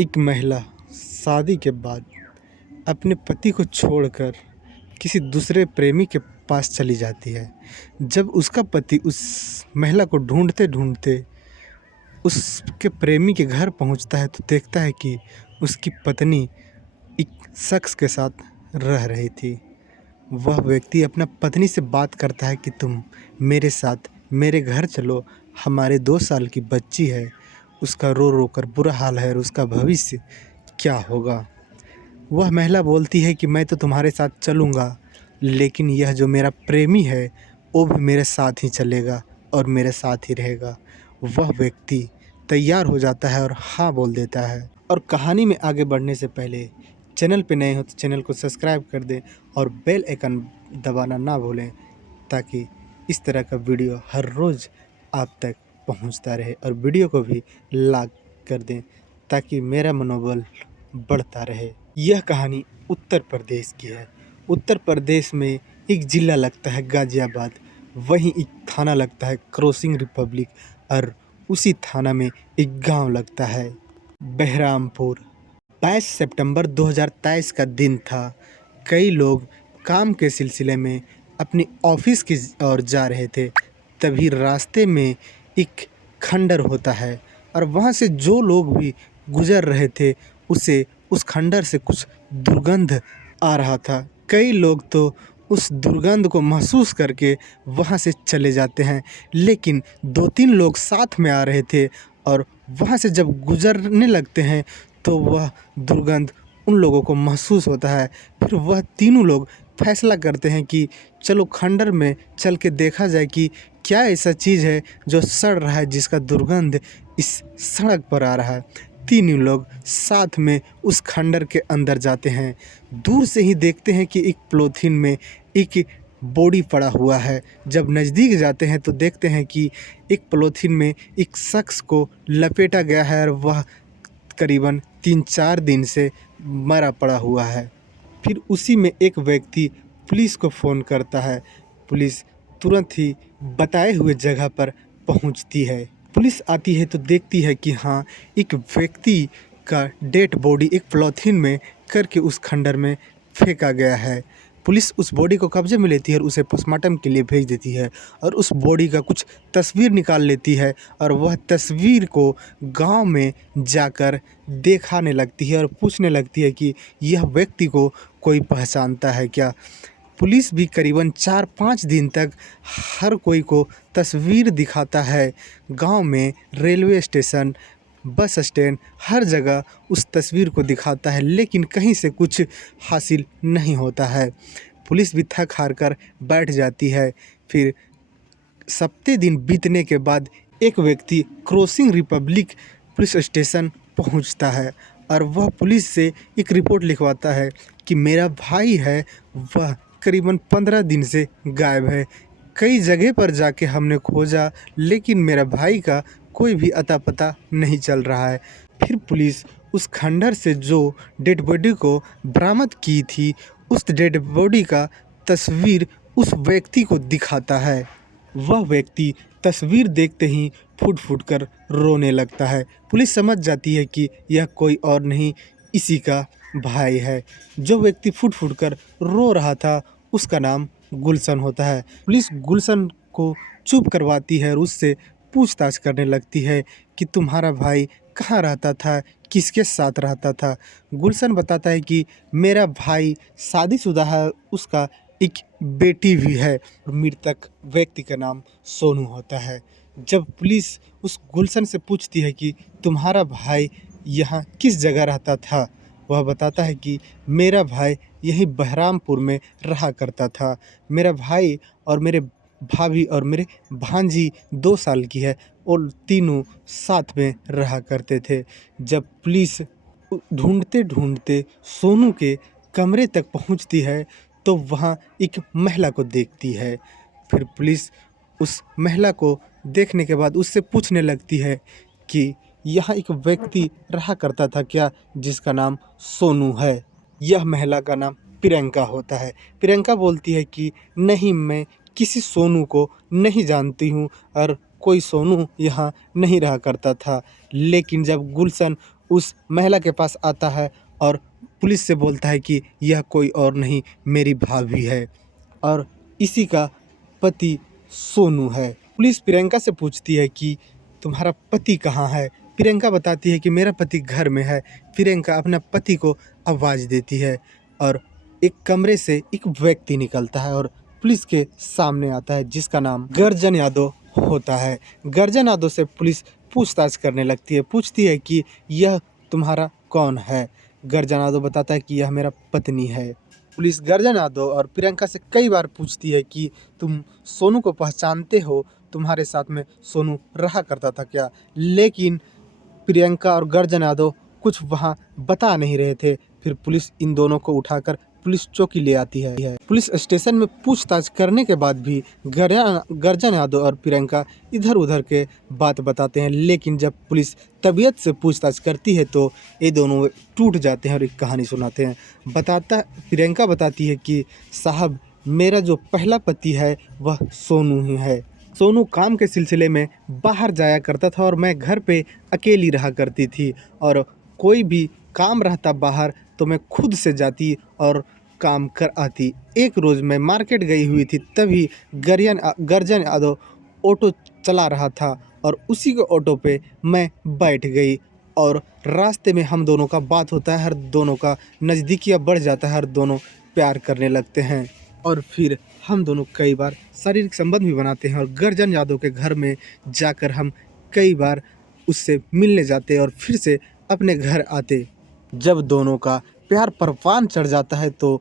एक महिला शादी के बाद अपने पति को छोड़कर किसी दूसरे प्रेमी के पास चली जाती है। जब उसका पति उस महिला को ढूंढते-ढूंढते उसके प्रेमी के घर पहुंचता है तो देखता है कि उसकी पत्नी एक शख्स के साथ रह रही थी। वह व्यक्ति अपना पत्नी से बात करता है कि तुम मेरे साथ मेरे घर चलो, हमारे 2 साल की बच्ची है, उसका रो-रो कर बुरा हाल है और उसका भविष्य क्या होगा। वह महिला बोलती है कि मैं तो तुम्हारे साथ चलूँगा, लेकिन यह जो मेरा प्रेमी है वो भी मेरे साथ ही चलेगा और मेरे साथ ही रहेगा। वह व्यक्ति तैयार हो जाता है और हाँ बोल देता है। और कहानी में आगे बढ़ने से पहले चैनल पे नए हो तो चैनल को सब्सक्राइब कर दें और बेल आइकन दबाना ना भूलें, ताकि इस तरह का वीडियो हर रोज़ आप तक पहुंचता रहे। और वीडियो को भी लाइक कर दें ताकि मेरा मनोबल बढ़ता रहे। यह कहानी उत्तर प्रदेश की है। उत्तर प्रदेश में एक ज़िला लगता है गाज़ियाबाद, वहीं एक थाना लगता है क्रॉसिंग रिपब्लिक और उसी थाना में एक गांव लगता है बहरामपुर। 22 सितंबर 2023 का दिन था। कई लोग काम के सिलसिले में अपनी ऑफिस की ओर जा रहे थे। तभी रास्ते में एक खंडर होता है और वहाँ से जो लोग भी गुजर रहे थे उसे उस खंडर से कुछ दुर्गंध आ रहा था। कई लोग तो उस दुर्गंध को महसूस करके वहाँ से चले जाते हैं, लेकिन 2-3 लोग साथ में आ रहे थे और वहाँ से जब गुजरने लगते हैं तो वह दुर्गंध उन लोगों को महसूस होता है। फिर वह तीनों लोग फैसला करते हैं कि चलो खंडर में चल के देखा जाए कि क्या ऐसा चीज़ है जो सड़ रहा है, जिसका दुर्गंध इस सड़क पर आ रहा है। तीनों लोग साथ में उस खंडर के अंदर जाते हैं। दूर से ही देखते हैं कि एक पॉलीथीन में एक बॉडी पड़ा हुआ है। जब नज़दीक जाते हैं तो देखते हैं कि एक पॉलीथीन में एक शख्स को लपेटा गया है और वह करीबन 3-4 दिन से मरा पड़ा हुआ है। फिर उसी में एक व्यक्ति पुलिस को फ़ोन करता है। पुलिस तुरंत ही बताए हुए जगह पर पहुंचती है। पुलिस आती है तो देखती है कि हाँ, एक व्यक्ति का डेड बॉडी एक पॉलीथीन में करके उस खंडर में फेंका गया है। पुलिस उस बॉडी को कब्जे में लेती है और उसे पोस्टमार्टम के लिए भेज देती है और उस बॉडी का कुछ तस्वीर निकाल लेती है और वह तस्वीर को गांव में जाकर दिखाने लगती है और पूछने लगती है कि यह व्यक्ति को कोई पहचानता है क्या। पुलिस भी करीबन 4-5 दिन तक हर कोई को तस्वीर दिखाता है। गांव में रेलवे स्टेशन, बस स्टैंड, हर जगह उस तस्वीर को दिखाता है, लेकिन कहीं से कुछ हासिल नहीं होता है। पुलिस भी थक हार कर बैठ जाती है। फिर सप्ते दिन बीतने के बाद एक व्यक्ति क्रॉसिंग रिपब्लिक पुलिस स्टेशन पहुंचता है और वह पुलिस से एक रिपोर्ट लिखवाता है कि मेरा भाई है, वह करीबन 15 दिन से गायब है। कई जगह पर जाके हमने खोजा, लेकिन मेरा भाई का कोई भी अता पता नहीं चल रहा है। फिर पुलिस उस खंडर से जो डेड बॉडी को बरामद की थी, उस डेड बॉडी का तस्वीर उस व्यक्ति को दिखाता है। वह व्यक्ति तस्वीर देखते ही फूट-फूट कर रोने लगता है। पुलिस समझ जाती है कि यह कोई और नहीं, इसी का भाई है। जो व्यक्ति फूट-फूट कर रो रहा था उसका नाम गुलशन होता है। पुलिस गुलशन को चुप करवाती है और उससे पूछताछ करने लगती है कि तुम्हारा भाई कहाँ रहता था, किसके साथ रहता था। गुलशन बताता है कि मेरा भाई शादीशुदा है, उसका एक बेटी भी है और मृतक व्यक्ति का नाम सोनू होता है। जब पुलिस उस गुलशन से पूछती है कि तुम्हारा भाई यहाँ किस जगह रहता था, वह बताता है कि मेरा भाई यहीं बहरामपुर में रहा करता था। मेरा भाई और मेरे भाभी और मेरे भांजी 2 साल की है और तीनों साथ में रहा करते थे। जब पुलिस ढूंढते-ढूंढते सोनू के कमरे तक पहुंचती है तो वहाँ एक महिला को देखती है। फिर पुलिस उस महिला को देखने के बाद उससे पूछने लगती है कि यहाँ एक व्यक्ति रहा करता था क्या, जिसका नाम सोनू है। यह महिला का नाम प्रियंका होता है। प्रियंका बोलती है कि नहीं, मैं किसी सोनू को नहीं जानती हूँ और कोई सोनू यहाँ नहीं रहा करता था। लेकिन जब गुलशन उस महिला के पास आता है और पुलिस से बोलता है कि यह कोई और नहीं मेरी भाभी है और इसी का पति सोनू है। पुलिस प्रियंका से पूछती है कि तुम्हारा पति कहाँ है। प्रियंका बताती है कि मेरा पति घर में है। प्रियंका अपने पति को आवाज़ देती है और एक कमरे से एक व्यक्ति निकलता है और पुलिस के सामने आता है जिसका नाम गर्जन यादव होता है। गर्जन यादव से पुलिस पूछताछ करने लगती है, पूछती है कि यह तुम्हारा कौन है। गर्जन यादव बताता है कि यह मेरा पत्नी है। पुलिस गर्जन यादव और प्रियंका से कई बार पूछती है कि तुम सोनू को पहचानते हो, तुम्हारे साथ में सोनू रहा करता था क्या। लेकिन प्रियंका और गर्जन यादव कुछ वहाँ बता नहीं रहे थे। फिर पुलिस इन दोनों को उठाकर पुलिस चौकी ले आती है। पुलिस स्टेशन में पूछताछ करने के बाद भी गर्जन यादव और प्रियंका इधर उधर के बात बताते हैं। लेकिन जब पुलिस तबीयत से पूछताछ करती है तो ये दोनों टूट जाते हैं और एक कहानी सुनाते हैं। प्रियंका बताती है कि साहब, मेरा जो पहला पति है वह सोनू ही है। सोनू काम के सिलसिले में बाहर जाया करता था और मैं घर पे अकेली रहा करती थी और कोई भी काम रहता बाहर तो मैं खुद से जाती और काम कर आती। एक रोज़ मैं मार्केट गई हुई थी, तभी गर्जन यादव ऑटो चला रहा था और उसी के ऑटो पे मैं बैठ गई और रास्ते में हम दोनों का बात होता है, हर दोनों का नज़दीकियाँ बढ़ जाता है, हर दोनों प्यार करने लगते हैं और फिर हम दोनों कई बार शारीरिक संबंध भी बनाते हैं और गर्जन यादव के घर में जाकर हम कई बार उससे मिलने जाते और फिर से अपने घर आते। जब दोनों का प्यार परवान चढ़ जाता है तो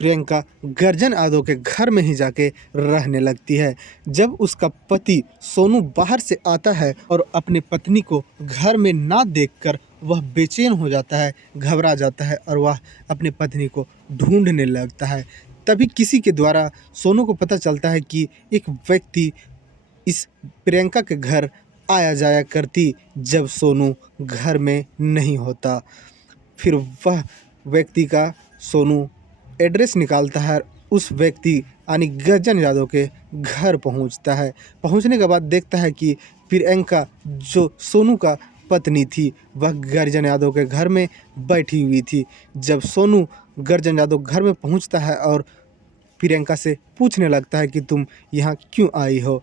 प्रियंका गर्जन यादव के घर में ही जाके रहने लगती है। जब उसका पति सोनू बाहर से आता है और अपनी पत्नी को घर में ना देखकर वह बेचैन हो जाता है, घबरा जाता है और वह अपनी पत्नी को ढूंढने लगता है। तभी किसी के द्वारा सोनू को पता चलता है कि एक व्यक्ति इस प्रियंका के घर आया जाया करती जब सोनू घर में नहीं होता। फिर वह व्यक्ति का सोनू एड्रेस निकालता है, उस व्यक्ति यानी गर्जन यादव के घर पहुंचता है। पहुंचने के बाद देखता है कि प्रियंका जो सोनू का पत्नी थी वह गर्जन यादव के घर में बैठी हुई थी। जब सोनू गर्जन यादव घर में पहुंचता है और प्रियंका से पूछने लगता है कि तुम यहाँ क्यों आई हो,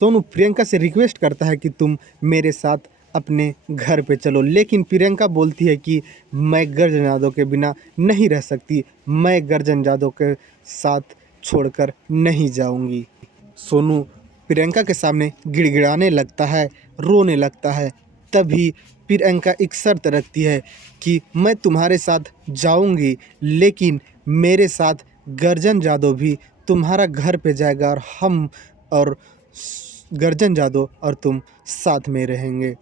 सोनू प्रियंका से रिक्वेस्ट करता है कि तुम मेरे साथ अपने घर पे चलो। लेकिन प्रियंका बोलती है कि मैं गर्जन यादव के बिना नहीं रह सकती, मैं गर्जन यादव के साथ छोड़कर नहीं जाऊंगी। सोनू प्रियंका के सामने गिड़गिड़ाने लगता है, रोने लगता है। तभी प्रियंका एक शर्त रखती है कि मैं तुम्हारे साथ जाऊंगी, लेकिन मेरे साथ गर्जन यादव भी तुम्हारा घर पे जाएगा और हम और गर्जन यादव और तुम साथ में रहेंगे।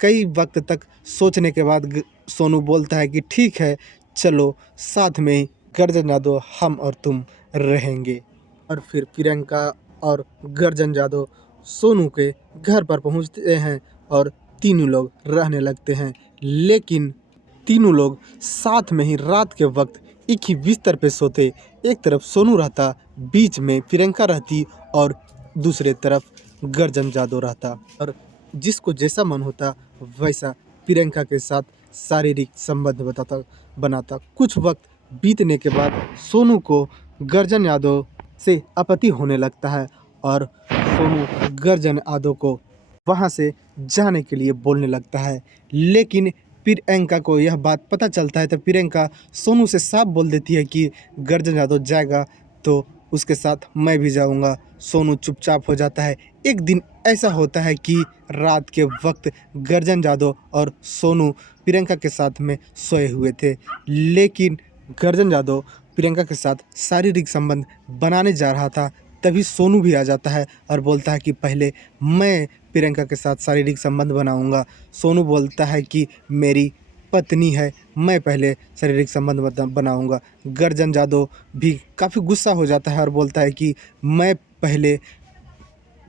कई वक्त तक सोचने के बाद सोनू बोलता है कि ठीक है, चलो साथ में ही गर्जन यादव हम और तुम रहेंगे। और फिर प्रियंका और गर्जन यादव सोनू के घर पर पहुंचते हैं और तीनों लोग रहने लगते हैं। लेकिन तीनों लोग साथ में ही रात के वक्त एक ही बिस्तर पे सोते। एक तरफ सोनू रहता, बीच में प्रियंका रहती और दूसरे तरफ गर्जन यादव रहता और जिसको जैसा मन होता वैसा प्रियंका के साथ शारीरिक संबंध बनाता। कुछ वक्त बीतने के बाद सोनू को गर्जन यादव से आपत्ति होने लगता है और सोनू गर्जन यादव को वहां से जाने के लिए बोलने लगता है। लेकिन प्रियंका को यह बात पता चलता है तो प्रियंका सोनू से साफ बोल देती है कि गर्जन यादव जाएगा तो उसके साथ मैं भी जाऊंगा। सोनू चुपचाप हो जाता है। एक दिन ऐसा होता है कि रात के वक्त गर्जन यादव और सोनू प्रियंका के साथ में सोए हुए थे। लेकिन गर्जन यादव प्रियंका के साथ शारीरिक संबंध बनाने जा रहा था। तभी सोनू भी आ जाता है और बोलता है कि पहले मैं प्रियंका के साथ शारीरिक संबंध बनाऊंगा। सोनू बोलता है कि मेरी पत्नी है, मैं पहले शारीरिक संबंध बनाऊंगा। गर्जन यादव भी काफ़ी गुस्सा हो जाता है और बोलता है कि मैं पहले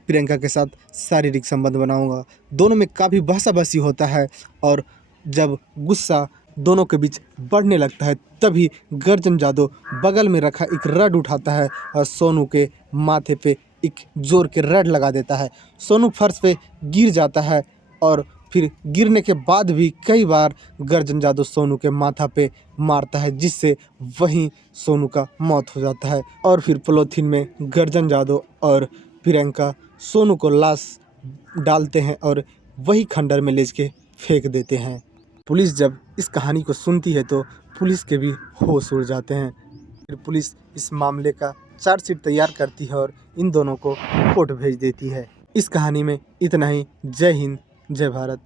प्रियंका के साथ शारीरिक संबंध बनाऊंगा। दोनों में काफ़ी बहसाबहसी होता है और जब गुस्सा दोनों के बीच बढ़ने लगता है तभी गर्जन यादव बगल में रखा एक रड उठाता है और सोनू के माथे पे एक जोर के रड लगा देता है। सोनू फर्श पे गिर जाता है और फिर गिरने के बाद भी कई बार गर्जन जादव सोनू के माथा पे मारता है, जिससे वहीं सोनू का मौत हो जाता है। और फिर पॉलीथीन में गर्जन जादव और प्रियंका सोनू को लाश डालते हैं और वही खंडर में ले के फेंक देते हैं। पुलिस जब इस कहानी को सुनती है तो पुलिस के भी होश उड़ जाते हैं। फिर पुलिस इस मामले का चार्जशीट तैयार करती है और इन दोनों को कोर्ट भेज देती है। इस कहानी में इतना ही। जय हिंद, जय भारत।